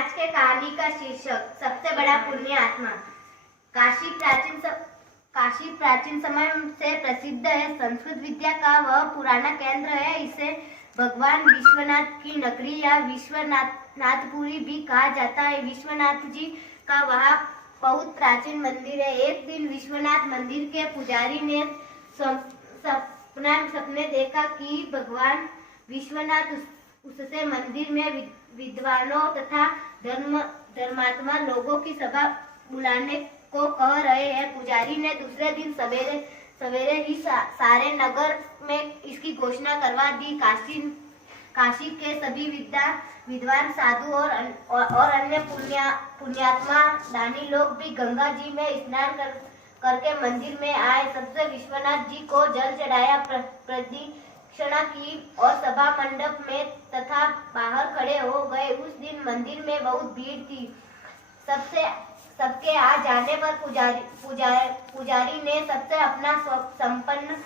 आज के कहानी का शीर्षक सबसे बड़ा पुण्य आत्मा। काशी प्राचीन समय से प्रसिद्ध है। संस्कृत विद्या का वह पुराना केंद्र है। इसे भगवान विश्वनाथ की नगरी या विश्वनाथपुरी भी कहा जाता है। विश्वनाथ जी का वहाँ बहुत प्राचीन मंदिर है। एक दिन विश्वनाथ मंदिर के पुजारी ने सपने देखा कि भगवान विश्वनाथ उससे मंदिर में विद्वानों तथा धर्मात्मा लोगों की सभा बुलाने को कह रहे हैं। पुजारी ने दूसरे दिन सवेरे ही सारे नगर में इसकी घोषणा करवा दी। काशी के सभी विद्वान साधु और अन्य पुण्यात्मा दानी लोग भी गंगा जी में स्नान करके मंदिर में आए। सबसे विश्वनाथ जी को जल चढ़ाया, प्रदक्षिणा की और सभा मंडप में तथा बाहर खड़े हो गए। उस दिन मंदिर में बहुत भीड़ थी। सबके आ जाने पर पुजारी ने सबसे अपना संपन्न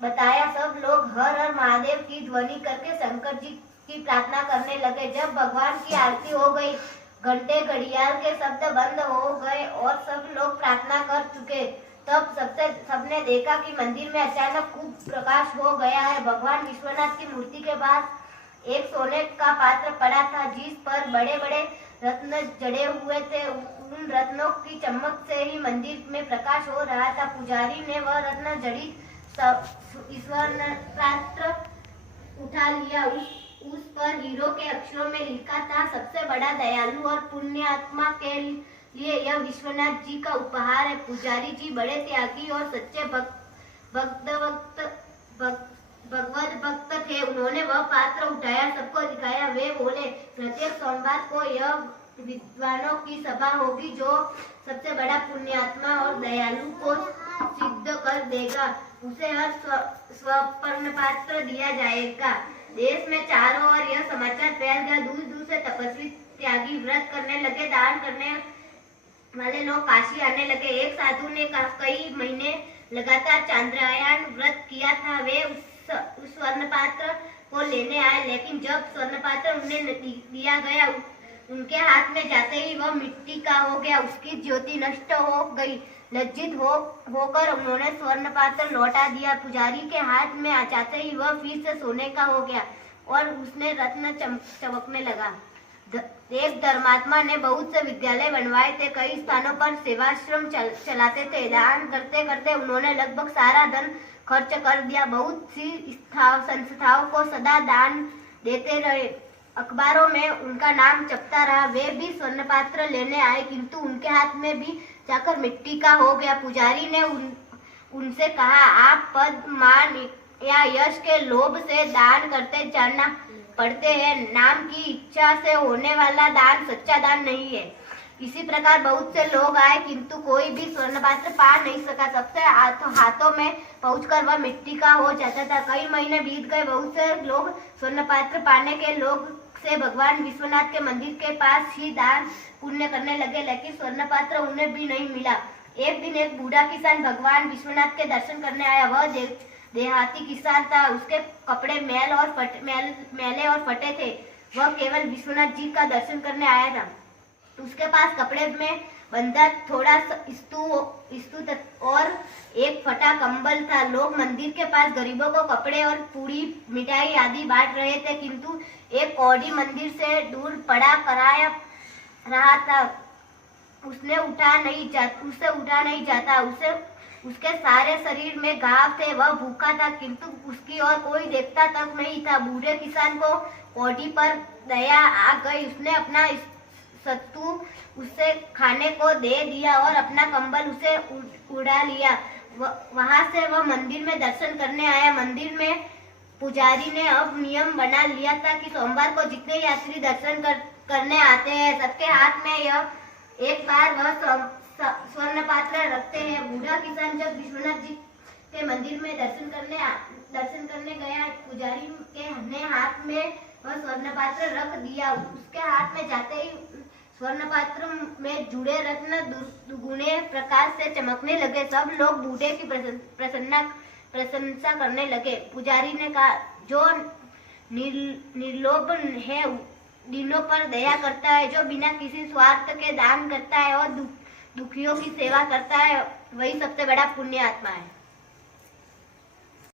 बताया। सब लोग हर हर महादेव की ध्वनि करके शंकर जी की प्रार्थना करने लगे। जब भगवान की आरती हो गई, घंटे घड़ियाल के शब्द बंद हो गए और सब लोग प्रार्थना कर चुके, तब सबने देखा कि मंदिर में अचानक खूब प्रकाश हो गया है। भगवान विश्वनाथ की मूर्ति के पास एक सोने का पात्र पड़ा था, जिस पर बड़े बड़े रत्न जड़े हुए थे। उन रत्नों की चमक से ही मंदिर में प्रकाश हो रहा था। पुजारी ने वह रत्न जड़ित स्वर्ण पात्र उठा लिया। उस पर हीरो के अक्षरों में लिखा था, सबसे बड़ा दयालु और पुण्यात्मा के लिए यह विश्वनाथ जी का उपहार है। पुजारी जी बड़े त्यागी और सच्चे भगवत भक्त थे। उन्होंने वह पात्र उठाया, सबको दिखाया। वे बोले, प्रत्येक सोमवार को यह विद्वानों की सभा होगी, जो सबसे बड़ा पुण्यात्मा और दयालु को सिद्ध कर देगा, उसे हर स्वर्ण पात्र दिया जाएगा। देश में चारों ओर यह समाचार फैल गया। दूर दूर से तपस्वी त्यागी व्रत करने लगे। दान करने वाले लोग काशी आने लगे। एक साधु ने कई महीने लगातार चांद्रायण व्रत किया था। वे उस स्वर्ण पात्र को लेने आए, लेकिन जब स्वर्ण पात्र उन्हें दिया गया, उनके हाथ में जाते ही वह मिट्टी का हो गया। उसकी ज्योति नष्ट हो गई। लज्जित होकर उन्होंने स्वर्ण पात्र लौटा दिया। पुजारी के हाथ में आ जाते ही वह फिर से सोने का हो गया और उसने रत्न चमकने लगा। एक धर्मात्मा ने बहुत से विद्यालय बनवाए थे। कई स्थानों पर सेवाश्रम चलाते थे। दान करते करते उन्होंने लगभग सारा धन खर्च कर दिया। बहुत सी संस्थाओं को सदा दान देते रहे। अखबारों में उनका नाम छपता रहा। वे भी स्वर्ण पात्र लेने आए, किंतु उनके हाथ में भी जाकर मिट्टी का हो गया। पुजारी ने उनसे कहा, आप पद, मान या यश के लोभ से दान करते जाना पड़ते हैं। नाम की इच्छा से होने वाला दान सच्चा दान नहीं है। इसी प्रकार बहुत से लोग आए, किंतु कोई भी स्वर्ण पात्र पा नहीं सका। सबसे हाथों में पहुंचकर वह मिट्टी का हो जाता था। कई महीने बीत गए। बहुत से लोग स्वर्ण पात्र पाने के लोग से भगवान विश्वनाथ के मंदिर के पास ही दान पुण्य करने लगे, लेकिन स्वर्ण पात्र उन्हें भी नहीं मिला। एक दिन एक बूढ़ा किसान भगवान विश्वनाथ के दर्शन करने आया। वह देहाती किसान था। उसके कपड़े मैले और फटे थे। वह केवल विश्वनाथ जी का दर्शन करने आया था। उसके पास कपड़े में बंधा थोड़ा स्तू और एक फटा कंबल था। लोग मंदिर के पास गरीबों को कपड़े और पूरी मिठाई आदि बांट रहे थे, किंतु एक कौड़ी मंदिर से दूर पड़ा कराया रहा था। उसे उठा नहीं जाता। उसके सारे शरीर में घाव थे। वह भूखा था, किंतु उसकी ओर कोई देखता तक नहीं था। बूढ़े किसान को कौड़ी पर दया आ गई। उसने अपना सत्तू उसे खाने को दे दिया और अपना कंबल उसे उड़ा लिया। वहां से वह मंदिर में दर्शन करने आया। मंदिर में पुजारी ने अब नियम बना लिया था कि सोमवार को जितने यात्री दर्शन करने आते हैं, सबके हाथ में यह एक बार वह स्वर्ण पात्र रखते हैं। बूढ़ा किसान जब विश्वनाथ जी के मंदिर में दर्शन करने गया, पुजारी के हाथ में वह स्वर्ण पात्र रख दिया। उसके हाथ में जाते ही स्वर्ण पात्र में जुड़े रत्न दुगुने प्रकाश से चमकने लगे। सब लोग बूढ़े की प्रशंसा करने लगे। पुजारी ने कहा, जो निर्लोभ है दीनों पर दया करता है, जो बिना किसी स्वार्थ के दान करता है और दुखियों की सेवा करता है, वही सबसे बड़ा पुण्य आत्मा है।